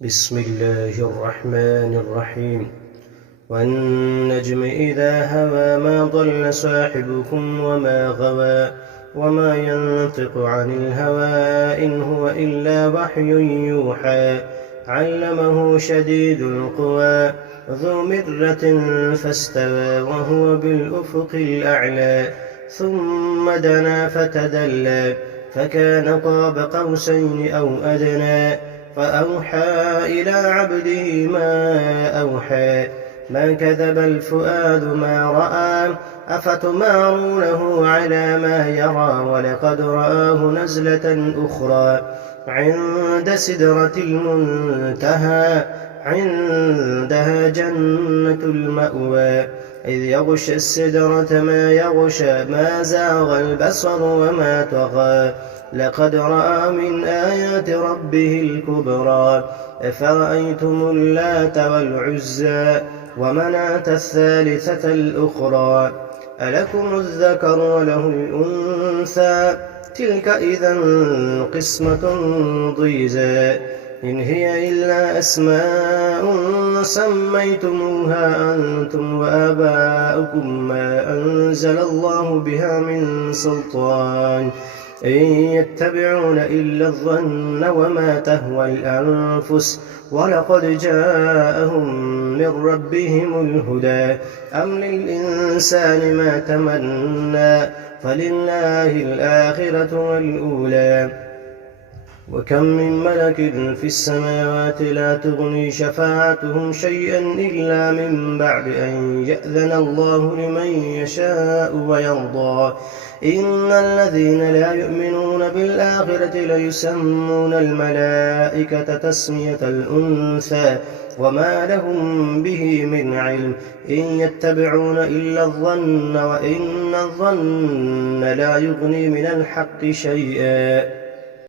بسم الله الرحمن الرحيم. والنجم إذا هوى ما ضل صاحبكم وما غوى وما ينطق عن الهوى إن هو إلا وحي يوحى علمه شديد القوى ذو مرة فاستوى وهو بالأفق الأعلى ثم دنا فتدلى فكان قاب قوسين أو أدنى فأوحى إلى عبده ما أوحى ما كذب الفؤاد ما رأى أفتمارونه على ما يرى ولقد رآه نزلة أخرى عند سدرة المنتهى عندها جنة المأوى إذ يغشى السدرة ما يغشى ما زاغ البصر وما طغى لقد رأى من آيات ربه الكبرى أفرأيتم اللات والعزى ومناة الثالثة الأخرى ألكم الذكر وله الأنثى تلك إذا قسمة ضيزى إن هي إلا أسماء سميتموها أنتم وآباؤكم ما أنزل الله بها من سلطان إن يتبعون إلا الظن وما تهوى الأنفس ولقد جاءهم من ربهم الهدى أم للإنسان ما تمنى فلله الآخرة والأولى وكم من ملك في السماوات لا تغني شفاعتهم شيئا إلا من بعد أن يأذن الله لمن يشاء ويرضى إن الذين لا يؤمنون بالآخرة ليسمون الملائكة تسمية الأنثى وما لهم به من علم إن يتبعون إلا الظن وإن الظن لا يغني من الحق شيئا